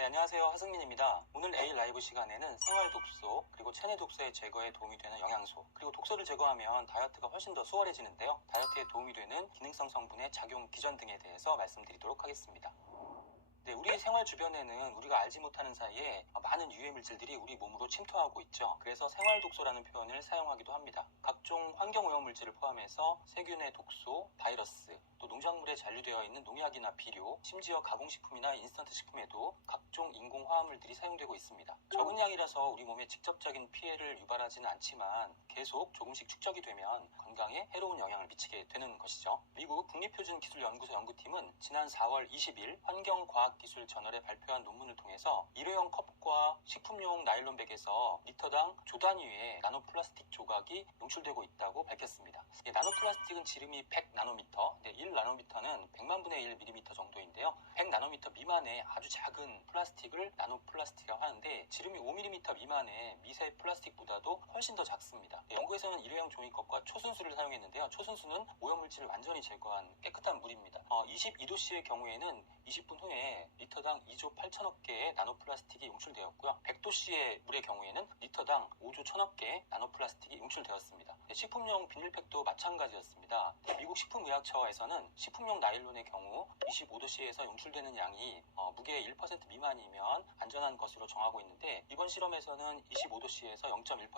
네, 안녕하세요. 하승민입니다. 오늘 A 라이브 시간에는 생활 독소, 그리고 체내 독소의 제거에 도움이 되는 영양소, 그리고 독소를 제거하면 다이어트가 훨씬 더 수월해지는데요. 다이어트에 도움이 되는 기능성 성분의 작용 기전 등에 대해서 말씀드리도록 하겠습니다. 네, 우리 생활 주변에는 우리가 알지 못하는 사이에 많은 유해 물질들이 우리 몸으로 침투하고 있죠. 그래서 생활 독소라는 표현을 사용하기도 합니다. 각종 환경 오염 물질을 포함해서 세균의 독소, 바이러스, 또 농작물에 잔류되어 있는 농약이나 비료, 심지어 가공식품이나 인스턴트 식품에도 각종 인공 화합물들이 사용되고 있습니다. 적은 양이라서 우리 몸에 직접적인 피해를 유발하지는 않지만 계속 조금씩 축적이 되면 건강에 해로운 영향을 미치게 되는 것이죠. 미국 국립표준기술연구소 연구팀은 지난 4월 20일 환경과학기술 저널에 발표한 논문을 통해서 일회용 컵과 식품용 나일론백에서 리터당 조 단위의 나노플라스틱 조각이 용출되고 있다고 밝혔습니다. 나노플라스틱은 지름이 100나노미터, 1나노미터는 100만 분의 1mm 정도인데요. 100나노미터 미만의 아주 작은 플라스틱을 나노플라스틱이라고 하는데 지름이 5mm 미만의 미세 플라스틱보다도 훨씬 더 작습니다. 영국에서는 일회용 종이컵과 초순수를 사용했는데요. 초순수는 오염물질을 완전히 제거한 깨끗한 물입니다. 22도씨의 경우에는 20분 후에 리터당 2조 8천억 개의 나노플라스틱이 용출되었고요. 100도씨의 물의 경우에는 리터당 5조 1천억 개의 나노플라스틱이 용출되었습니다. 식품용 비닐팩도 마찬가지였습니다. 미국 식품의학처에서는 식품용 나일론의 경우 25도씨에서 용출되는 양이 무게의 1% 미만이면 안전한 것으로 정하고 있는데 이번 실험에서는 25도씨에서 0.1%,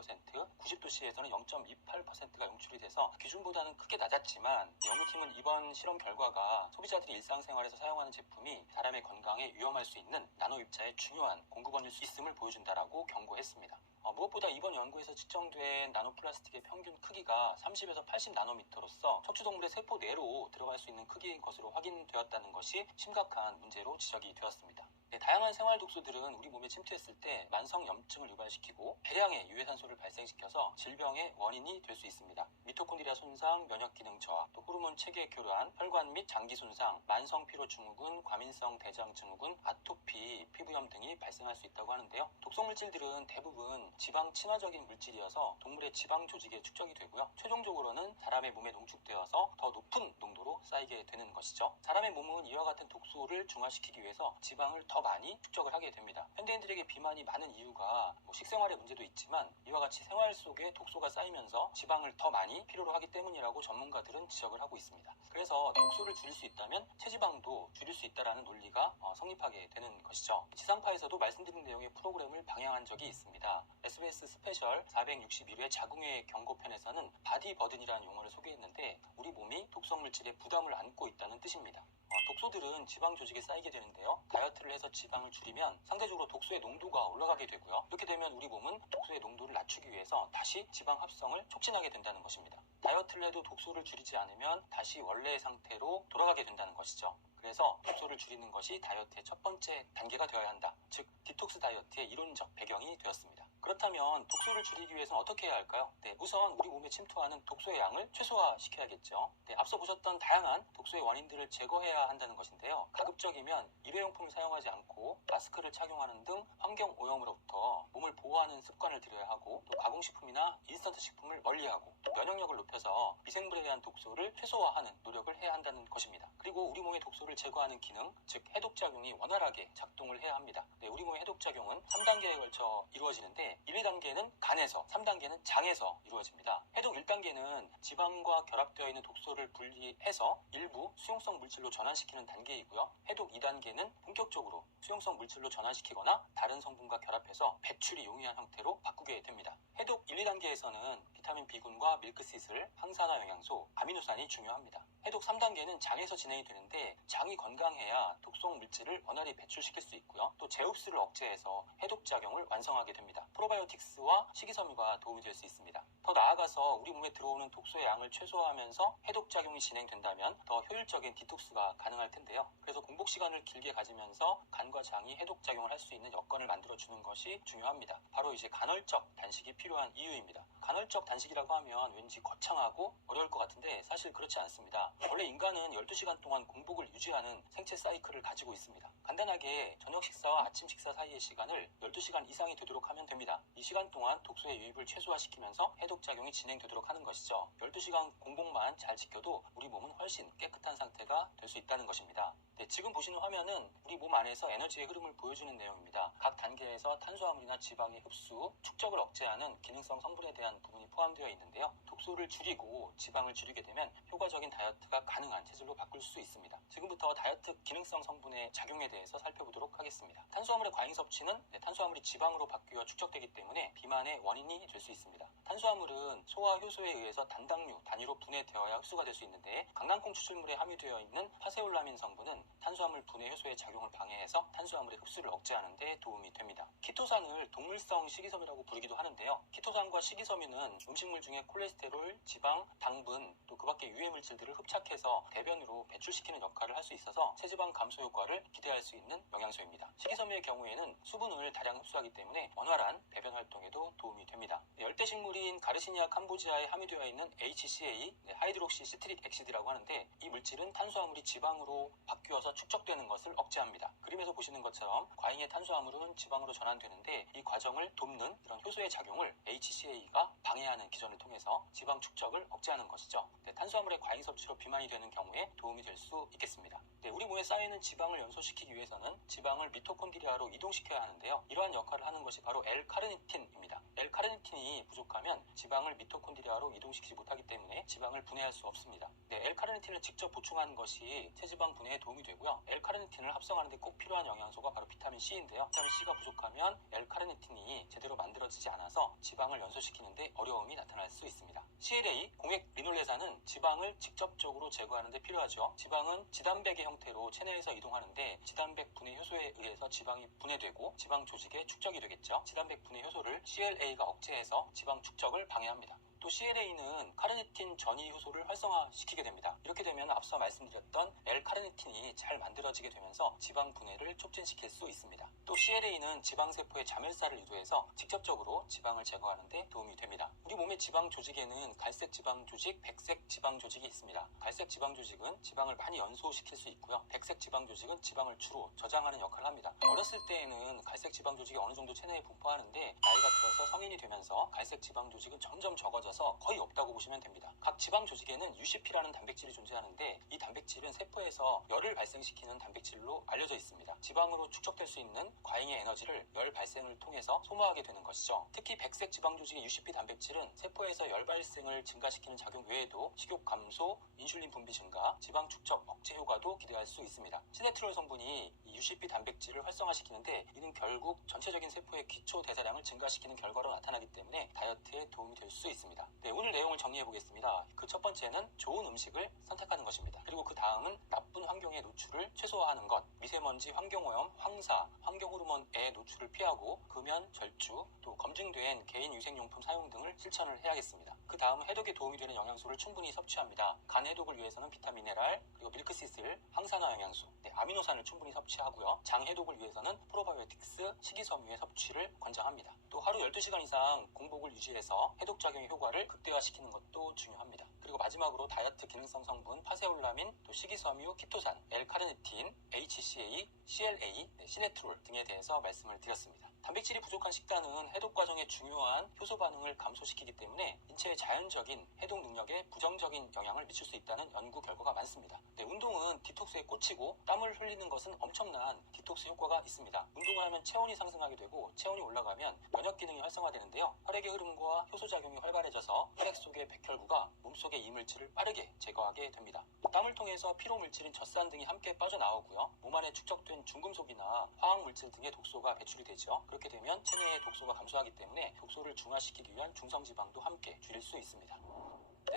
90도씨에서는 0.28%가 용출이 돼서 기준보다는 크게 낮았지만 연구팀은 이번 실험 결과가 소비자들이 일상생활에서 사용하는 제품이 사람의 건강에 위험할 수 있는 나노입자의 중요한 공급원일 수 있음을 보여준다라고 경고했습니다. 무엇보다 이번 연구에서 측정된 나노플라스틱의 평균 크기가 30에서 80나노미터로서 척추동물의 세포 내로 들어갈 수 있는 크기인 것으로 확인되었다는 것이 심각한 문제로 지적이 되었습니다. 다양한 생활 독소들은 우리 몸에 침투했을 때 만성 염증을 유발시키고 대량의 유해산소를 발생시켜서 질병의 원인이 될 수 있습니다. 미토콘드리아 손상, 면역 기능 저하, 또 호르몬 체계 교란, 혈관 및 장기 손상, 만성 피로 증후군, 과민성 대장 증후군, 아토피, 피부염 등이 발생할 수 있다고 하는데요. 독성 물질들은 대부분 지방 친화적인 물질이어서 동물의 지방 조직에 축적이 되고요. 최종적으로는 사람의 몸에 농축되어서 더 높은 농도로 쌓이게 되는 것이죠. 사람의 몸은 이와 같은 독소를 중화시키기 위해서 지방을 더 많이 축적을 하게 됩니다. 현대인들에게 비만이 많은 이유가 식생활의 문제도 있지만 이와 같이 생활 속에 독소가 쌓이면서 지방을 더 많이 필요로 하기 때문이라고 전문가들은 지적을 하고 있습니다. 그래서 독소를 줄일 수 있다면 체지방도 줄일 수 있다는 논리가 성립하게 되는 것이죠. 지상파에서도 말씀드린 내용의 프로그램을 방영한 적이 있습니다. SBS 스페셜 461회 자궁의 경고편에서는 바디버든이라는 용어를 소개했는데 우리 몸이 독성 물질에 부담을 안고 있다는 뜻입니다. 독소들은 지방 조직에 쌓이게 되는데요. 다이어트를 해서 지방을 줄이면 상대적으로 독소의 농도가 올라가게 되고요. 이렇게 되면 우리 몸은 독소의 농도를 낮추기 위해서 다시 지방 합성을 촉진하게 된다는 것입니다. 다이어트를 해도 독소를 줄이지 않으면 다시 원래의 상태로 돌아가게 된다는 것이죠. 그래서 독소를 줄이는 것이 다이어트의 첫 번째 단계가 되어야 한다. 즉 디톡스 다이어트의 이론적 배경이 되었습니다. 그렇다면 독소를 줄이기 위해서는 어떻게 해야 할까요? 우선 우리 몸에 침투하는 독소의 양을 최소화시켜야겠죠. 앞서 보셨던 다양한 독소의 원인들을 제거해야 한다는 것인데요. 가급적이면 일회용품을 사용하지 않고 마스크를 착용하는 등 환경 오염으로부터 몸을 보호하는 습관을 들여야 하고 또 가공식품이나 인스턴트 식품을 멀리하고 또 면역력을 높여서 미생물에 대한 독소를 최소화하는 노력을 해야 한다는 것입니다. 그리고 우리 몸의 독소를 제거하는 기능, 즉 해독작용이 원활하게 작동을 해야 합니다. 우리 몸의 해독작용은 3단계에 걸쳐 이루어지는데 1, 2단계는 간에서, 3단계는 장에서 이루어집니다. 해독 1단계는 지방과 결합되어 있는 독소를 분리해서 일부 수용성 물질로 전환시키는 단계이고요. 해독 2단계는 본격적으로 수용성 물질로 전환시키거나 다른 성분과 결합해서 배출이 용이한 형태로 바꾸게 됩니다. 해독 1, 2단계에서는 비타민 B군과 밀크시슬, 항산화 영양소, 아미노산이 중요합니다. 해독 3단계는 장에서 진행이 되는데 장이 건강해야 독성 물질을 원활히 배출시킬 수 있고요. 또 제흡수를 억제해서 해독작용을 완성하게 됩니다. 프로바이오틱스와 식이섬유가 도움이 될 수 있습니다. 더 나아가서 우리 몸에 들어오는 독소의 양을 최소화하면서 해독작용이 진행된다면 더 효율적인 디톡스가 가능할 텐데요. 그래서 공복 시간을 길게 가지면서 간과 장이 해독작용을 할 수 있는 여건을 만들어주는 것이 중요합니다. 바로 이제 간헐적 단식이 필요한 이유입니다. 간헐적 단식이라고 하면 왠지 거창하고 어려울 것 같은데 사실 그렇지 않습니다. 원래 인간은 12시간 동안 공복을 유지하는 생체 사이클을 가지고 있습니다. 간단하게 저녁 식사와 아침 식사 사이의 시간을 12시간 이상이 되도록 하면 됩니다. 이 시간 동안 독소의 유입을 최소화시키면서 해독작용이 진행되도록 하는 것이죠. 12시간 공복만 잘 지켜도 우리 몸은 훨씬 깨끗한 상태가 될 수 있다는 것입니다. 네, 지금 보시는 화면은 우리 몸 안에서 에너지의 흐름을 보여주는 내용입니다. 각 단계에서 탄수화물이나 지방의 흡수, 축적을 억제하는 기능성 성분에 대한 부분이 포함되어 있는데요. 독소를 줄이고 지방을 줄이게 되면 효과적인 다이어트가 가능한 체질로 바꿀 수 있습니다. 지금부터 다이어트 기능성 성분의 작용에 대해서 살펴보도록 하겠습니다. 탄수화물의 과잉 섭취는 탄수화물이 지방으로 바뀌어 축적되기 때문에 비만의 원인이 될 수 있습니다. 탄수화물은 소화 효소에 의해서 단당류, 단위로 분해되어야 흡수가 될 수 있는데 강낭콩 추출물에 함유되어 있는 파세올라민 성분은 탄수화물 분해 효소의 작용을 방해해서 탄수화물의 흡수를 억제하는 데 도움이 됩니다. 키토산을 동물성 식이섬유라고 부르기도 하는데요. 키토산과 식이섬유는 음식물 중에 콜레스테롤, 지방, 당분, 또 그 밖의 유해 물질들을 흡착해서 대변으로 배출시키는 역할을 할 수 있어서 체지방 감소 효과를 기대할 수 있는 영양소입니다. 식이섬유의 경우에는 수분을 다량 흡수하기 때문에 원활한 배변 활동에도 도움이 됩니다. 열대식물인 가르시니아 캄보지아에 함유되어 있는 HCA, 하이드록시 시트릭 액시드라고 하는데 이 물질은 탄수화물이 지방으로 바뀌어서 축적되는 것을 억제합니다. 그림에서 보시는 것처럼 과잉의 탄수화물은 지방으로 전환되는데 이 과정을 돕는 이런 효소의 작용을 HCA가 방해하는 기전을 통해서 지방 축적을 억제하는 것이죠. 탄수화물의 과잉 섭취로 비만이 되는 경우에 도움이 될 수 있겠습니다. 우리 몸에 쌓이는 지방을 연소시키기 위해서는 지방을 미토콘드리아로 이동시켜야 하는데요. 이러한 역할을 하는 것이 바로 L카르니틴입니다. L카르니틴이 부족하면 지방을 미토콘드리아로 이동시키지 못하기 때문에 지방을 분해할 수 없습니다. L카르니틴을 직접 보충하는 것이 체지방 분해에 도움이 되고요. L카르니틴을 합성하는 데 꼭 필요한 영양소가 바로 비타민 C인데요. 비타민 C가 부족하면 L카르니틴이 제대로 만들어지지 않아서 지방을 연소시키는 데 어려움이 나타날 수 있습니다. CLA, 공액 리놀레산은 지방을 직접적으로 제거하는 데 필요하죠. 지방은 지단백의 형태로 체내에서 이동하는데 지단백 분해 효소에 의해서 지방이 분해되고 지방 조직에 축적이 되겠죠. 지단백 분해 효소를 CLA가 억제해서 지방 축적을 방해합니다. 또 CLA는 카르니틴 전이 효소를 활성화시키게 됩니다. 이렇게 되면 앞서 말씀드렸던 L카르니틴이 잘 만들어지게 되면서 지방 분해를 촉진시킬 수 있습니다. 또 CLA는 지방세포의 자멸사를 유도해서 직접적으로 지방을 제거하는 데 도움이 됩니다. 우리 몸의 지방 조직에는 갈색 지방 조직, 백색 지방 조직이 있습니다. 갈색 지방 조직은 지방을 많이 연소시킬 수 있고요. 백색 지방 조직은 지방을 주로 저장하는 역할을 합니다. 어렸을 때에는 갈색 지방 조직이 어느 정도 체내에 분포하는데 나이가 들어서 성인이 되면서 갈색 지방 조직은 점점 적어져서 거의 없다고 보시면 됩니다. 각 지방 조직에는 UCP라는 단백질이 존재하는데 이 단백질은 세포에서 열을 발생시키는 단백질로 알려져 있습니다. 지방으로 축적될 수 있는 과잉의 에너지를 열 발생을 통해서 소모하게 되는 것이죠. 특히 백색 지방 조직의 UCP 단백질은 세포에서 열 발생을 증가시키는 작용 외에도 식욕 감소, 인슐린 분비 증가, 지방 축적 억제 효과도 기대할 수 있습니다. 시네트롤 성분이 이 UCP 단백질을 활성화시키는데 이는 결국 전체적인 세포의 기초 대사량을 증가시키는 결과로 나타나기 때문에 다이어트에 도움이 될 수 있습니다. 오늘 내용을 정리해 보겠습니다. 그 첫 번째는 좋은 음식을 선택하는 것입니다. 그리고 그 다음은 나쁜 환경의 노출을 최소화하는 것, 미세먼지, 환경오염, 황사, 환경호르몬의 노출을 피하고 금연, 절주, 또 검증된 개인 위생용품 사용 등을 실천을 해야겠습니다. 그 다음은 해독에 도움이 되는 영양소를 충분히 섭취합니다. 간 해독을 위해서는 비타미네랄, 그리고 밀크시슬, 항산화 영양소, 아미노산을 충분히 섭취하고요. 장 해독을 위해서는 프로바이오틱스, 식이섬유의 섭취를 권장합니다. 또 하루 12시간 이상 공복을 유지해서 해독작용의 효과를 극대화시키는 것도 중요합니다. 그리고 마지막으로 다이어트 기능성 성분 파세올라민, 또 식이섬유, 키토산, L카르니틴, HCA, CLA, 시네트롤 등에 대해서 말씀을 드렸습니다. 단백질이 부족한 식단은 해독 과정의 중요한 효소 반응을 감소시키기 때문에 인체의 자연적인 해독 능력에 부정적인 영향을 미칠 수 있다는 연구 결과가 많습니다. 운동은 디톡스에 꽂히고 땀을 흘리는 것은 엄청난 디톡스 효과가 있습니다. 운동을 하면 체온이 상승하게 되고 체온이 올라가면 면역 기능이 활성화되는데요. 혈액의 흐름과 효소 작용이 활발해져서 혈액 속의 백혈구가 몸속의 이물질을 빠르게 제거하게 됩니다. 땀을 통해서 피로 물질인 젖산 등이 함께 빠져나오고요. 몸 안에 축적된 중금속이나 화학 물질 등의 독소가 배출이 되죠. 그렇게 되면 체내의 독소가 감소하기 때문에 독소를 중화시키기 위한 중성지방도 함께 줄일 수 있습니다.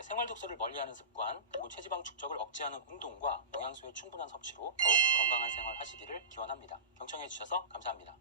생활 독소를 멀리하는 습관, 그리고 체지방 축적을 억제하는 운동과 영양소의 충분한 섭취로 더욱 건강한 생활 하시기를 기원합니다. 경청해 주셔서 감사합니다.